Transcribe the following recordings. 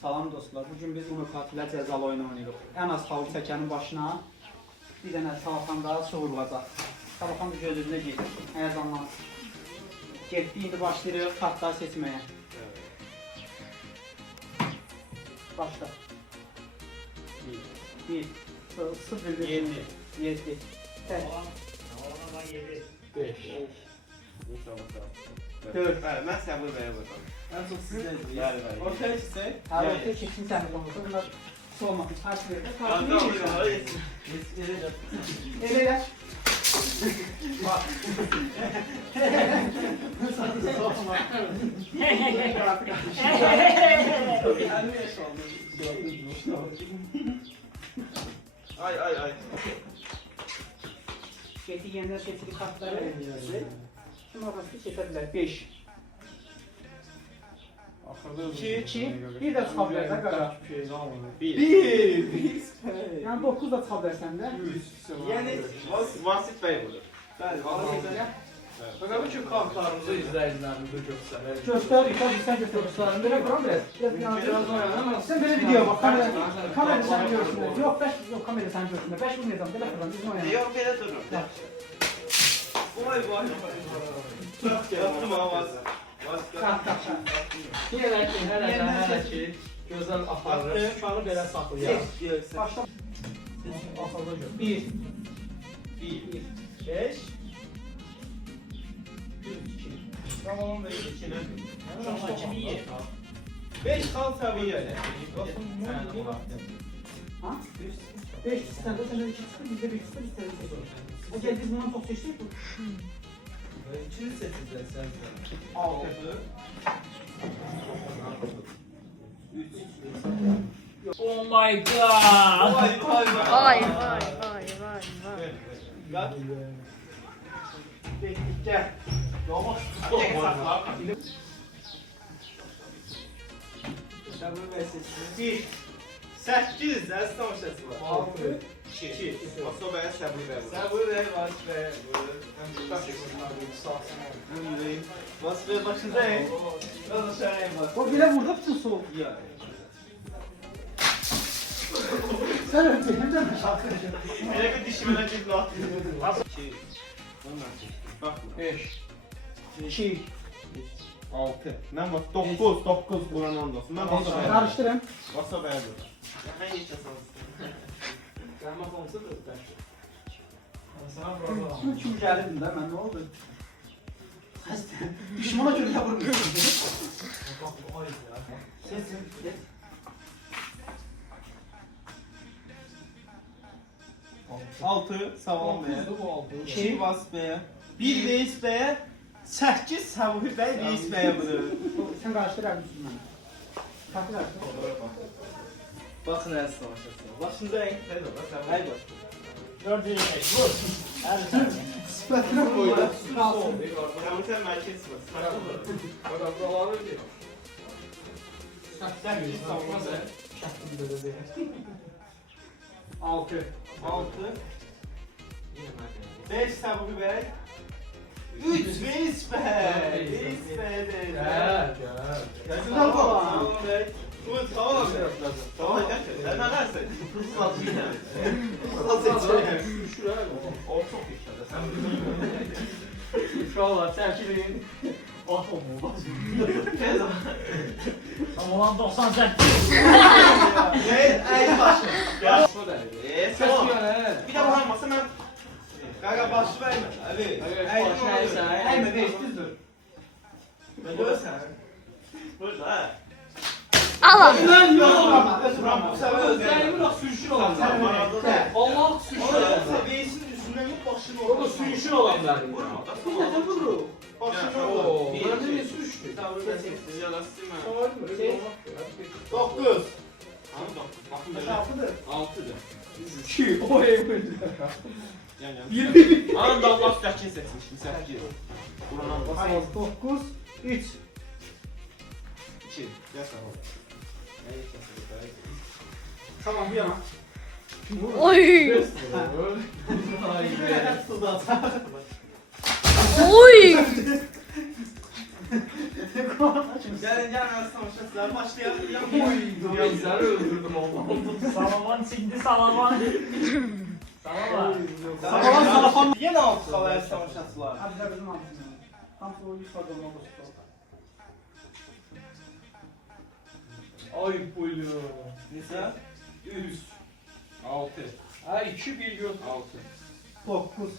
Salam dostlar, bugün biz Unikatilə cəzalı oyun oynayırıq. Ən az xalq çəkənin başına bir dənə salaxan daha su vurulacaq. Salaxan da gözünüzə gedir, həyəcanlansın. Getdi, indi başlayırıq kartları seçməyə. Başla. 1, 0, 7, 7, 5, 4. Mən səbir verə buradan. Ən çox sizdən Bəli. ortaya çizsək, ortaya çəksin sənin olmasa, bunlar soğumasın, ters verir. Kartını çəksin. Elə elə. Bak. Ay ay ay. Getdi yenilər seçili kartları. Şimdi orası seçədilər. 5. 2, bir də çıxa bilərsən qara. 1. Yəni 9 da çıxa bilərsən də. Yəni Vasif bəy budur. Bəli, Vasif bəy. Fakat bütün kartlarımızı izləyicilərimizə göstərək. Göstər, sən göstər. Belə quram biraz. Sən belə video bax, kamera sən görürsün. Yox, kamera sən görürsün. 5 vurmayacam, belə quram, bizim oynayalım. Yox, belə durur. Vay vay. Yaptım ha Vasif. Yenə ki, gözəl aparır, şükanı belə saxlayaq. Başla. 1, 5, Tamam da içine. 5 kal tabii yani. ha? 5 sən də səndə 2 çıxır, bizdə 1 çıxır, istədik. O gəl biz bundan çox seçdik bu. İkini seçəcəksən sən. 6. 3. Oh my god! Vay vay vay. Vay. Gel. Gel. Yavaş. Səbir və seçsin. 1. 8 əziz tamaşaçılar. 6. 2. Vasif bəyə səbir ver. Səbir ver Vasif bəy. Vasif bəy başındayım. Biraz aşağıya bak. O belə vurdu bütün soğuk. Ya. Sən öpəyimdən şarkı. Elə bir dişimə bir laf. 2. Bak. 5. 2. 6. Mən bax 9 buranın ondasın. Mən Vasif bəyə. Karışdırın. Vasif bəyə dur. Hangi içəsən? Gəlmək olsa da ben. Sana Kim burada. kim gəldim də mən nə oldu? Xəstə. Düşmana görə vurmuyorsun. Seçin. 6 sağlam bəyə. Bu oldu. 2 Vasif bəyə. 1 Reis bəyə. 8 Səbuhi bəy Reis bəyə budur. Sən qarışdır əbüsün mən. Takıl əbüsün. Baxın əziz tamaşaçılar. Başındayım. Hay baş. Gördüyün şey. Vur. Her tane. Sifətinə qoydu. Qalsın. Səbuhi mərkəz var. Adamlar diyor. 8 sağlam bəyə. 6. 6 5 Səbuhi bəy. 3 Reis bəy. Reis bəy deyil. Gel. Şuna bak. Sağlam bəy. Bu tamam bəy. Tamam gəl. Sən nə dersən? Şuraya bak. O çox işlədi. Sən Uşaqlar çəkilin. Atom olmaz. Ama 98. Ey başım. Gəl. Şöyle. Tamam. Bir də vurmasa mən Qaqa başı vermə. Əli. Əymə deyil, düzdür. Mən görsən. Burada ha. Allah. Mən yox. Özlərimin bak sürüşün olan. Allah sürüşün olan. Seviyesinin üstündən yox başını Orada sürüşün olan benim. Vurma. Bir də vurur. Başını Oo, vurma. ben de niye sürüştü? 9. Şarkıdır. 6'dır. 2. O ev Yəni. 20. Anam da Allah 8 seçmişdim. 8. Buranın Hayır. 9. 3. 2. Gəl sağ ol. Tamam bir yana. Oy. Ay Bir be. qədər tuzda atar. Oy. Gəlin az tamaşaçılar başlayalım. Səni öldürdüm oğlum. Salaman çıktı salaman. Salaman. Salaman. Yenə altı xalaya tamaşaçılar. Hadi de bizim altına. Tam sonra 100 pardon oldu. Ay pulyo. Neçə? 3 6. Ay 2 1 gör 6. 9.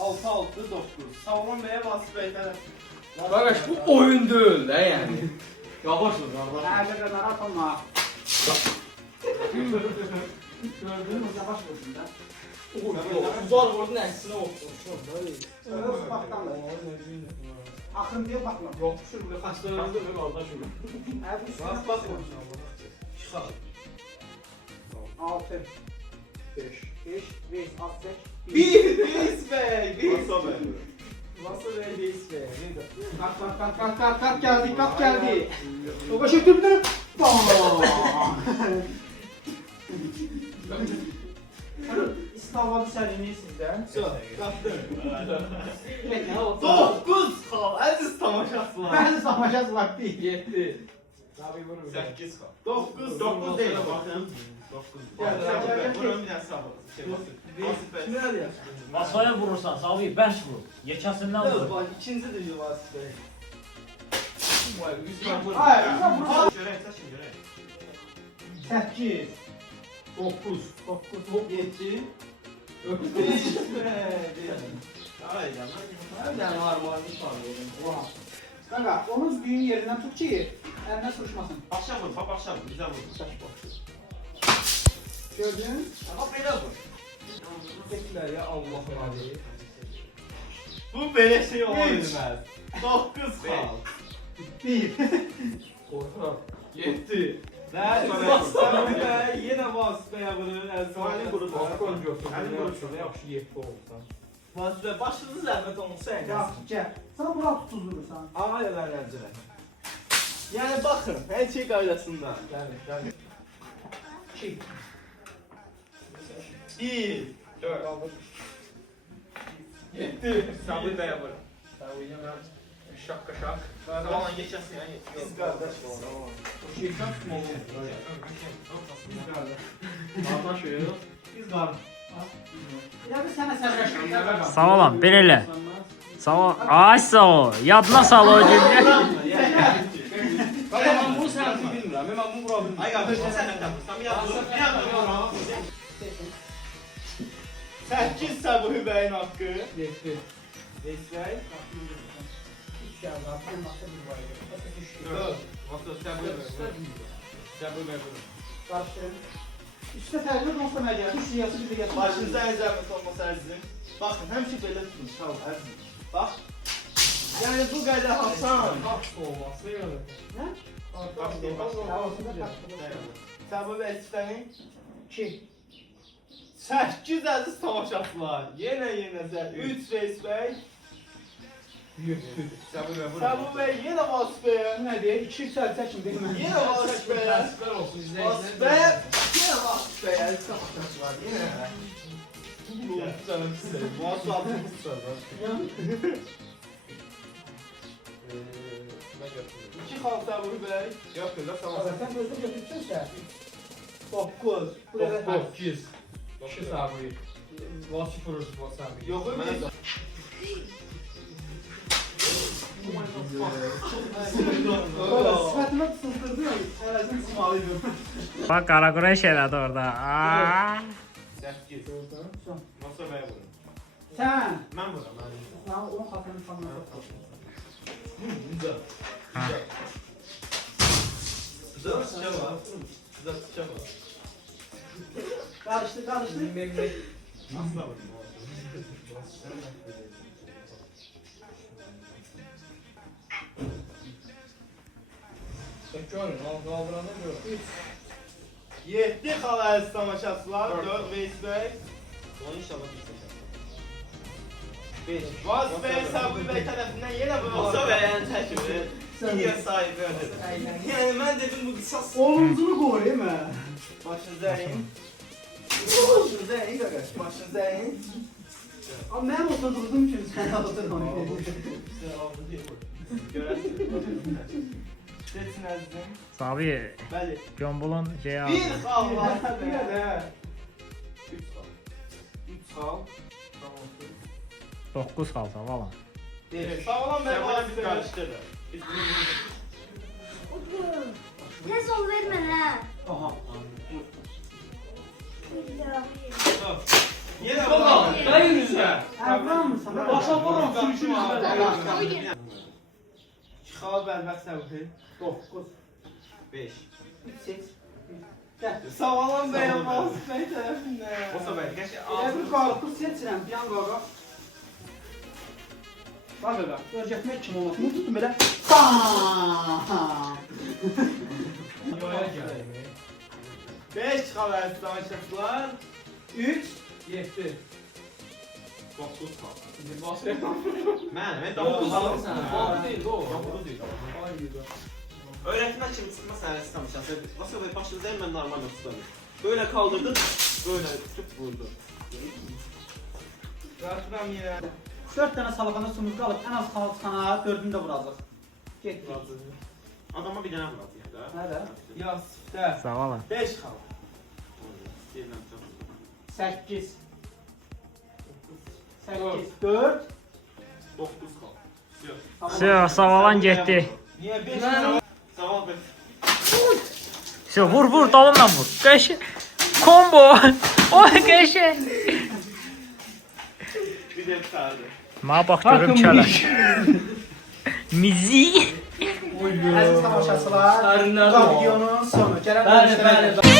6 6 9. Salman bəyə Vasif bəy tərəf. Kardeş bu oyun değil de yani. Yavaş ol kardeş. Nerede de narahat olma. Gördün mü? Yavaş olsun da. Uzar vurdun əksine olsun. Öyle baktan da. Akın diye bakma. Yok şu böyle kaşlarınızda böyle kardeşim. Bu üstüne Bas bakma. Çıxar. 6. 5. 5. 5. 6. 1 bəy. 1 bəy. Vasif bəy 1 bəy. Kalk geldi, kalk geldi. O başı tüptü. İstanbul'da sərcini sizdən. Çox, qalxdım. Bilək nə oldu? 9 xal, əziz tamaşaçılar. Bəzi savaşaz vakti. 7. Tabii vurur. 8 xal. 9 deyil baxın. 9. Gəl. Buranın bir dənə sağ ol. Vasif bəy. Kimə deyir? Masaya vurursan, Savi, bəş vur. Yekəsindən Yox, vur. bax, ikincidir Vasif bəy. Vay 100 ben vurur. Hayır, sen bunu. Görək, çəkin görək. 8. 9. 9. 7. 9. 5 bəy. Ay, Bir tane var var bir tane verin. Vah. Kanka, onun büyüğün yerinden tut ki elinden sürüşmesin. Aşağı vur, bax aşağı vur, bizə vur. Gördün? Bax belə vur. Tekler ya Allah'ım abi. Bu belə şey ola bilməz. 9 xal. 1. Korkak. 7. Vasif bəy yenə Vasif bəyə vurur. Sani vurur. Balkon götür. Hani Hani vurur. vurur. Yaxşı 7 olsan. Vasif bəy başınız zəhmət olmasa Ya əyləsin. gel. Sen buna tuz vurursan. Ağa eləncələr. Yəni baxın, hər şey qaydasında. Gel gel. 2. 1 Kaldır. 7 Sabri Bey'e vur. Ben oynamam. Şakka şak. Zaman geçəsin yəni. Biz qardaş. Şey şak mı olur? Kardeş ya. Biz var. Ya bir sene sen Sağ olun, bir elə. Sağ ol. Ay sağ ol. Yadına sal o cümle. Ben bunu sen bilmirəm. Mən bunu vura bilmirəm. Ay qardaş, sən nə tapırsan? Bir yapma. 8 Səbuhi bəyin haqqı. 7. Desək. 3 ya var. Bir masa bir var. Nasıl düştü? 4. Vasif Səbuhi bəy. Səbuhi bəy vurur. Karıştırın. İşte tercih olsa ne geldi? Siyasi bir de geldi. Başınıza əzəmət olmasa əzizim. Baxın, həmişə belə tutun, sağ ol, əzizim. Bax. Yəni bu qədər Hasan. Haks olması yani. Ne? Ya olsun da kaçtı. Səbuhi bəy istəyin. 2. 8 əziz tamaşaçılar. Yenə zəl. 3 Reis bəy. 7. Sabri Bey vurur. Səbuhi bəy yenə Vasif bəyə. Ne diye? 2 yükseltecek şimdi değil mi? Yenə Vasif bəyə. Süper olsun Vasif izleyiciler. bəyə. Yenə Vasif bəyə. Əziz tamaşaçılar. Yenə. Canım size. Vasif abi. Ne götürüyorum? 2 xal Səbuhi bəy. Yok yok tamam. Sen gözünü götürsen 9. Buraya da 9. 2 sabri. Vasif vurur Vasif. Yox, mən Sıfatına sızdırdı ya. Evazını sımalıydım. Bak Karakura iş elədi orada. Aa. 8. Son. Vasif bəyə vurun. Sen. Mən vuram, mən. Ya onun kafanı sanmaya Güzel. Ha. Güzel sıça var. Güzel sıça var. Karıştı karıştı. Asla vurun. Çek oyun. Kaldırana göre. 7 xal əziz tamaşaçılar. 4 Reis bəy. Onu inşallah biz 5. Vasif bəy Səbuhi bəy tərəfindən yenə bu olsa bəyən təkimi. Video sahibi ödür. Yəni mən dedim bu qısas. Omuzunu koy değil mi? Başınıza əyin. Başınıza əyin qardaş. Başınıza əyin. Ama ben oturdum ki sen oturdun. Görəsiniz. Seçin əzizim. Sabi, Bəli. Gombulun şey aldı. Bir xal var. Nədə? 3 xal. 3 xal. 9 xal sağlam. Sağlam Sen bana mən bir karıştır da. Tez ol verme ha. Aha. Yenə Baba, ben yüzüne. Əvran mısın? Başa vururum sürüşün O yüzüne. gün. 2 xal bərbəq səvhi. 9. 5. 8. Gəl. Sağlam bəyəm bəy tərəfindən. O sefer gerçi Bir qarpız seçirəm, bir an qaqa. Bax qaqa, öyrətmək kimi olmaz. Bunu tutun belə. Bam! Yoya geldi. 5 xal əziz tamaşaçılar. 3. 7. 9 xal. Ben dokuz alırım alırım sana. sana. Baba değil o. Öğretmen kimi çıxma sənəsi tamaşası. Nasıl böyle başınıza hemen normal tutamıyor. Böyle kaldırdın, böyle tutup vurdu. Rahatlam yine. 4 dənə salxana sumuz qalıb, ən az salxana 4-ünü də vuracaq. Getdik. Adama bir tane bırakıyor da. Nədə? Yaz, də. Sağlam. 5 xal. 8. 8. 4. 9 xal. Все, sağlam getdi. Niye 5 xal? Sağ be. Все, vur, dalımla vur. Qəşəng. Combo. Oy, qəşəng. Bir de tutardı. Mənə bax görüm kələ. Mizi. Əziz tamaşaçılar, Sərinlərdə bu o. videonun sonu. Gələn Bəli, görüşlərə bəli, qədər. bəli.